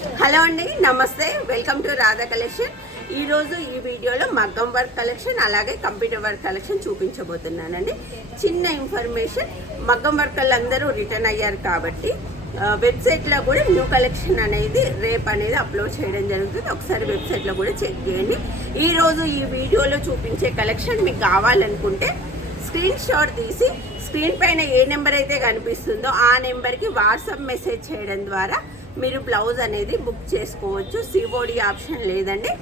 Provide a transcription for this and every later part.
Hello అండి, నమస్తే. Welcome to Radha collection. ఈరోజు ఈ వీడియోలో మగ్గం వర్క్ కలెక్షన్ అలాగే కంప్యూటర్ వర్క్ కలెక్షన్ చూపించబోతున్నానండి. చిన్న ఇన్ఫర్మేషన్, మగ్గం వర్కర్లు అందరూ రిటర్న్ అయ్యారు కాబట్టి వెబ్సైట్లో కూడా న్యూ కలెక్షన్ అనేది రేపు అనేది అప్లోడ్ చేయడం జరుగుతుంది. ఒకసారి వెబ్సైట్లో కూడా చెక్ చేయండి. ఈరోజు ఈ వీడియోలో చూపించే కలెక్షన్ మీకు కావాలనుకుంటే స్క్రీన్ షాట్ తీసి స్క్రీన్ పైన ఏ నెంబర్ అయితే కనిపిస్తుందో ఆ నెంబర్కి వాట్సాప్ మెసేజ్ చేయడం ద్వారా మీరు బ్లౌజ్ అనేది బుక్ చేసుకోవచ్చు. సిఓడి ఆప్షన్ లేదండి.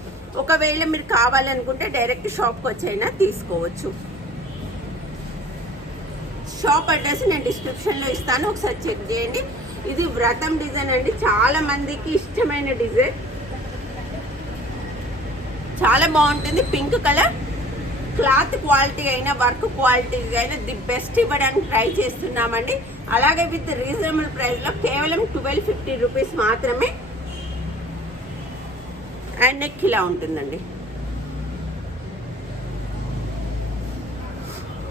ఒకవేళ మీరు కావాలనుకుంటే డైరెక్ట్ షాప్కి వచ్చైనా తీసుకోవచ్చు. షాప్ అడ్రస్ నేను డిస్క్రిప్షన్లో ఇస్తాను, ఒకసారి చెక్ చేయండి. ఇది వ్రతం డిజైన్ అండి, చాలా మందికి ఇష్టమైన డిజైన్, చాలా బాగుంటుంది. పింక్ కలర్, క్లాత్ క్వాలిటీ అయినా వర్క్ క్వాలిటీ అయినా ది బెస్ట్ ఇవ్వడానికి ట్రై చేస్తున్నామండి. అలాగే విత్ రీజనబుల్ ప్రైస్లో కేవలం 1250 రూపీస్ మాత్రమే. అండ్ నెక్ ఇలా ఉంటుందండి,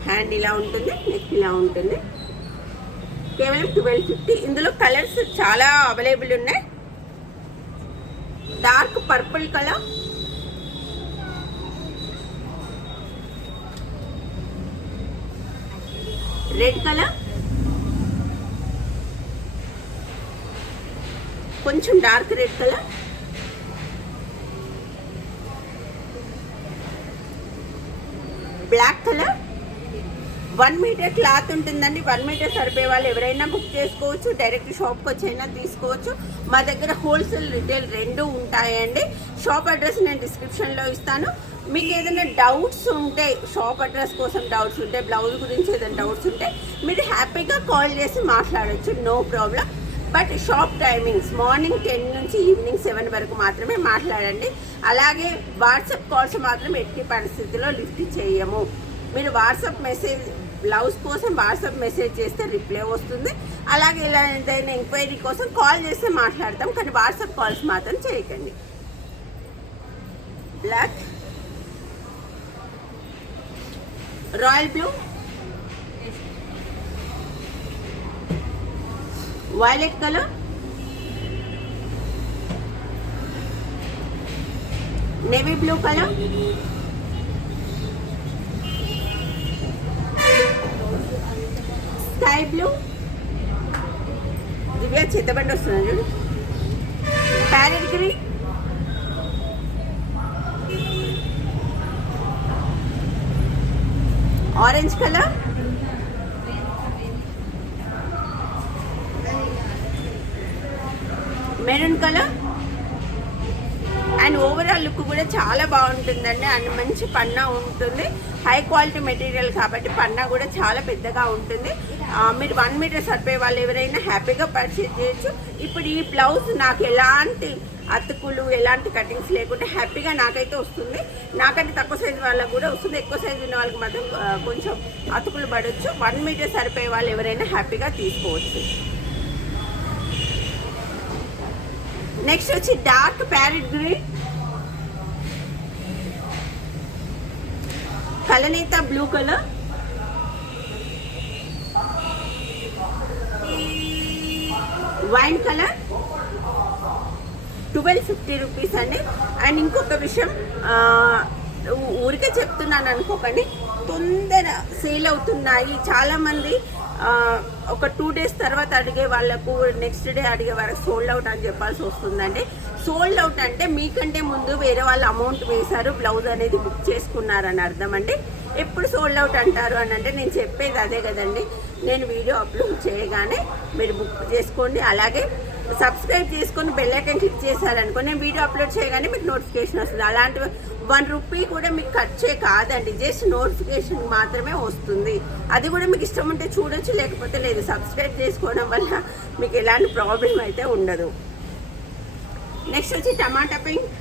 హ్యాండ్ ఇలా ఉంటుంది, నెక్ ఇలా ఉంటుంది. కేవలం 1250. ఇందులో కలర్స్ చాలా అవైలబుల్ ఉన్నాయి. Dark purple colour, red colour, కొంచెం dark red colour, black colour. 1 metre cloth ఉంటుందండి. 1 మీటర్ సరిపోయే వాళ్ళు ఎవరైనా బుక్ చేసుకోవచ్చు. డైరెక్ట్ షాప్కి వచ్చైనా తీసుకోవచ్చు. మా దగ్గర హోల్సేల్ రిటైల్ రెండు ఉంటాయండి. షాప్ అడ్రస్ నేను డిస్క్రిప్షన్లో ఇస్తాను. మీకు ఏదైనా డౌట్స్ ఉంటే, షాప్ అడ్రస్ కోసం డౌట్స్ ఉంటే, బ్లౌజ్ గురించి ఏదైనా డౌట్స్ ఉంటే మీరు హ్యాపీగా కాల్ చేసి మాట్లాడచ్చు, no problem. But shop timings morning 10 నుంచి ఈవినింగ్ 7 వరకు మాత్రమే మాట్లాడండి. అలాగే వాట్సాప్ కాల్స్ మాత్రం ఎట్టి పరిస్థితుల్లో లిఫ్ట్ చేయము. మీరు వాట్సాప్ మెసేజ్, బ్లౌజ్ కోసం వాట్సాప్ మెసేజ్ చేస్తే రిప్లై వస్తుంది. అలాగే ఇలా ఏదైనా ఎంక్వైరీ కోసం కాల్ చేస్తే మాట్లాడతాం, కానీ వాట్సాప్ కాల్స్ మాత్రం చేయకండి. Black, royal blue, violet colour, navy blue colour, sky blue, Divya చేతబండి వస్తుంది చూడు, parrot green, orange colour, maroon colour. And overall look కూడా చాలా బాగుంటుందండి. అండ్ మంచి పన్నా ఉంటుంది. హై క్వాలిటీ మెటీరియల్ కాబట్టి పన్నా కూడా చాలా పెద్దగా ఉంటుంది. మీరు 1 మీటర్ సరిపోయే వాళ్ళు ఎవరైనా హ్యాపీగా పర్చేజ్ చేయొచ్చు. ఇప్పుడు ఈ బ్లౌజ్ నాకు ఎలాంటి అతుకులు, ఎలాంటి కటింగ్స్ లేకుండా హ్యాపీగా నాకైతే వస్తుంది. నాకంటే తక్కువ సైజు వాళ్ళకు కూడా వస్తుంది. ఎక్కువ సైజు ఉన్న వాళ్ళకి మాత్రం కొంచెం అతుకులు పడవచ్చు. 1 మీటర్ సరిపోయే వాళ్ళు ఎవరైనా హ్యాపీగా తీసుకోవచ్చు. నెక్స్ట్ వచ్చి డార్క్ ప్యారెట్ గ్రీన్, కలనేత blue colour, wine colour. 1250 rupees అండి. అండ్ ఇంకొక విషయం, ఊరికే చెప్తున్నాను అనుకోకండి, తొందర సేల్ అవుతున్నాయి. చాలామంది ఒక 2 డేస్ తర్వాత అడిగే వాళ్ళకు, నెక్స్ట్ డే అడిగే వాళ్ళకి సోల్డ్ అవుట్ అని చెప్పాల్సి వస్తుందండి. సోల్డ్ అవుట్ అంటే మీకంటే ముందు వేరే వాళ్ళు అమౌంట్ వేశారు, బ్లౌజ్ అనేది బుక్ చేసుకున్నారని అర్థం అండి. ఎప్పుడు సోల్డ్ అవుట్ అంటారు అని అంటే నేను చెప్పేది అదే కదండి. నేను వీడియో అప్లోడ్ చేయగానే మీరు బుక్ చేసుకోండి. అలాగే సబ్స్క్రైబ్ చేసుకొని బెల్ ఐకాన్ క్లిక్ చేశారనుకో, నేను వీడియో అప్లోడ్ చేయగానే మీకు నోటిఫికేషన్ వస్తుంది. అలాంటి 1 రూపీ కూడా మీకు ఖర్చే కాదండి, జస్ట్ నోటిఫికేషన్ మాత్రమే వస్తుంది. అది కూడా మీకు ఇష్టం ఉంటే చూడొచ్చు, లేకపోతే లేదు. సబ్స్క్రైబ్ చేసుకోవడం వల్ల మీకు ఎలాంటి ప్రాబ్లం అయితే ఉండదు. నెక్స్ట్ వచ్చి టమాటా పింక్.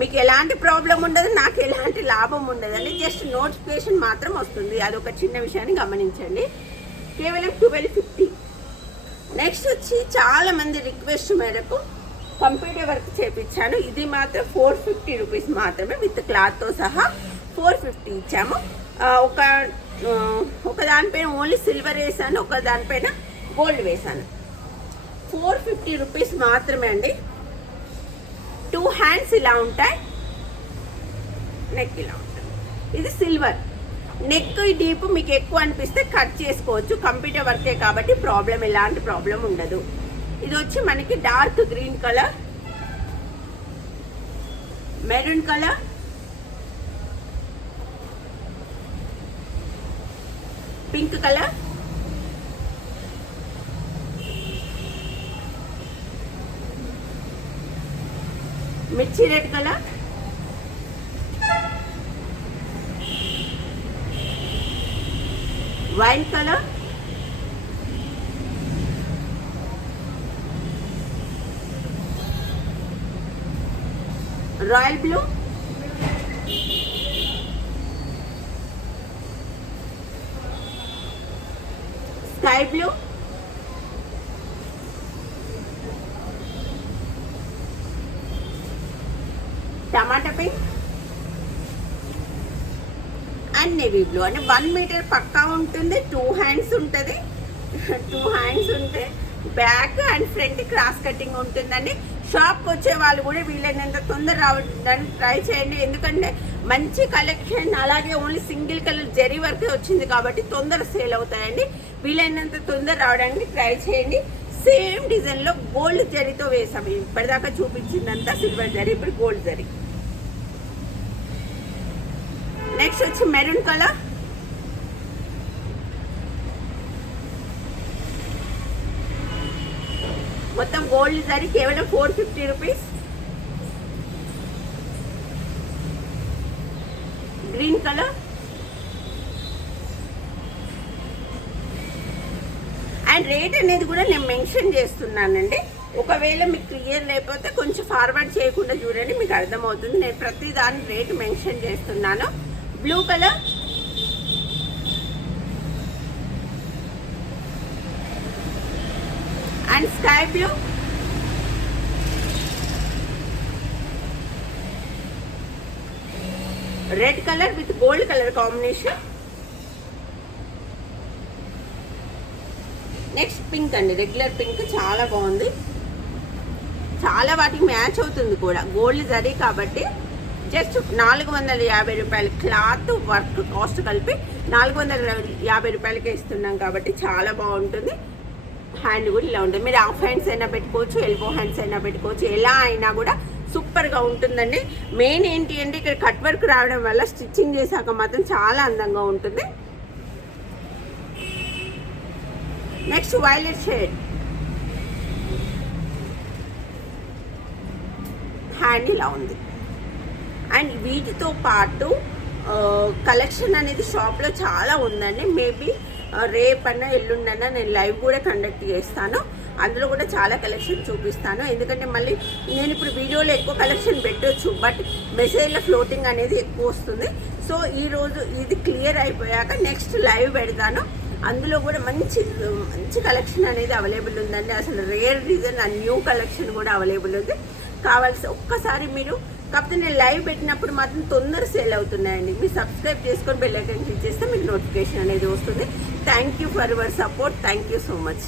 మీకు ఎలాంటి ప్రాబ్లం ఉండదు, నాకు ఎలాంటి లాభం ఉండదండి. జస్ట్ నోటిఫికేషన్ మాత్రం వస్తుంది. అదొక చిన్న విషయాన్ని గమనించండి. కేవలం 1250. నెక్స్ట్ వచ్చి చాలా మంది రిక్వెస్ట్ మేరకు కంప్యూటర్ వర్క్ చేయించాను. ఇది మాత్రం 450 రూపీస్ మాత్రమే, విత్ క్లాత్తో సహా 450 ఇచ్చాము. ఒక దానిపైన ఓన్లీ సిల్వర్ వేసాను, ఒక దానిపైన గోల్డ్ వేసాను. 450 రూపీస్ మాత్రమే అండి. 2 హ్యాండ్స్ ఇలా ఉంటాయి, నెక్ ఇలా ఉంటుంది. ఇది సిల్వర్. నెక్ డీప్ మీకు ఎక్కువ అనిపిస్తే కట్ చేసుకోవచ్చు, కంప్యూటర్ వర్కే కాబట్టి ప్రాబ్లం, ఎలాంటి ప్రాబ్లం ఉండదు. ఇది వచ్చి మనకి dark green colour, maroon colour, pink colour, మిర్చి red colour, wine colour, royal blue, sky blue, టమాటా పింక్ అండ్ నేవీ బ్లూ. అంటే 1 మీటర్ పక్కా ఉంటుంది. 2 హ్యాండ్స్ ఉంటుంది. 2 హ్యాండ్స్ ఉంటే back and front cross cutting ఉంటుందండి. షాప్కి వచ్చే వాళ్ళు కూడా వీలైనంత తొందర రావడానికి ట్రై చేయండి, ఎందుకంటే మంచి కలెక్షన్, అలాగే only single colour zari work వచ్చింది కాబట్టి తొందర సేల్ అవుతాయండి. వీలైనంత తొందర రావడానికి ట్రై చేయండి. సేమ్ డిజైన్లో గోల్డ్ జరీతో వేసాము. ఇప్పటిదాకా చూపించిందంతా సిల్వర్ జరీ, ఇప్పుడు గోల్డ్ జరీ. నెక్స్ట్ వచ్చి మెరూన్ కలర్, మొత్తం గోల్డ్ జరీ, కేవలం 450 rupees. Green colour and rate అనేది కూడా నేను మెన్షన్ చేస్తున్నానండి. ఒకవేళ మీకు క్లియర్ లేకపోతే కొంచెం ఫార్వర్డ్ చేయకుండా చూడండి, మీకు అర్థమవుతుంది. నేను ప్రతి దాని రేట్ మెన్షన్ చేస్తున్నాను. Blue colour, and sky blue, red colour with gold colour combination. Next pink అండి, రెగ్యులర్ పింక్, చాలా బాగుంది. చాలా వాటికి మ్యాచ్ అవుతుంది కూడా. గోల్డ్ జరీ కాబట్టి జస్ట్ 450 రూపాయలు. క్లాత్ వర్క్ కాస్ట్ కలిపి 450 రూపాయలకే ఇస్తున్నాం కాబట్టి చాలా బాగుంటుంది. హ్యాండ్ కూడా ఇలా ఉంటుంది. మీరు హాఫ్ హ్యాండ్స్ అయినా పెట్టుకోవచ్చు, ఎల్బో హ్యాండ్స్ అయినా పెట్టుకోవచ్చు, ఎలా అయినా కూడా సూపర్గా ఉంటుందండి. మెయిన్ ఏంటి అంటే ఇక్కడ కట్ వర్క్ రావడం వల్ల స్టిచ్చింగ్ చేశాక మాత్రం చాలా అందంగా ఉంటుంది. నెక్స్ట్ వైలెట్ షేడ్, హ్యాండ్ ఇలా ఉంది. అండ్ వీటితో పాటు కలెక్షన్ అనేది షాప్లో చాలా ఉందండి. మేబీ రేపన్నా ఎల్లుండన్నా నేను లైవ్ కూడా కండక్ట్ చేస్తాను. అందులో కూడా చాలా కలెక్షన్ చూపిస్తాను. ఎందుకంటే మళ్ళీ నేను ఇప్పుడు వీడియోలో ఎక్కువ కలెక్షన్ పెట్టవచ్చు, బట్ మెసేజ్లో ఫ్లోటింగ్ అనేది ఎక్కువ వస్తుంది. సో ఈరోజు ఇది క్లియర్ అయిపోయాక నెక్స్ట్ లైవ్ పెడతాను. అందులో కూడా మంచి మంచి కలెక్షన్ అనేది అవైలబుల్ ఉందండి. అసలు rare design and new collection కూడా అవైలబుల్ ఉంది. కావాల్సి ఒక్కసారి మీరు, కాకపోతే నేను లైవ్ పెట్టినప్పుడు మాత్రం తొందర సేల్ అవుతున్నాయండి. మీరు సబ్స్క్రైబ్ చేసుకొని బెల్ ఐకాన్ క్లిక్ చేస్తే మీకు నోటిఫికేషన్ అనేది వస్తుంది. Thank you for your support. Thank you so much.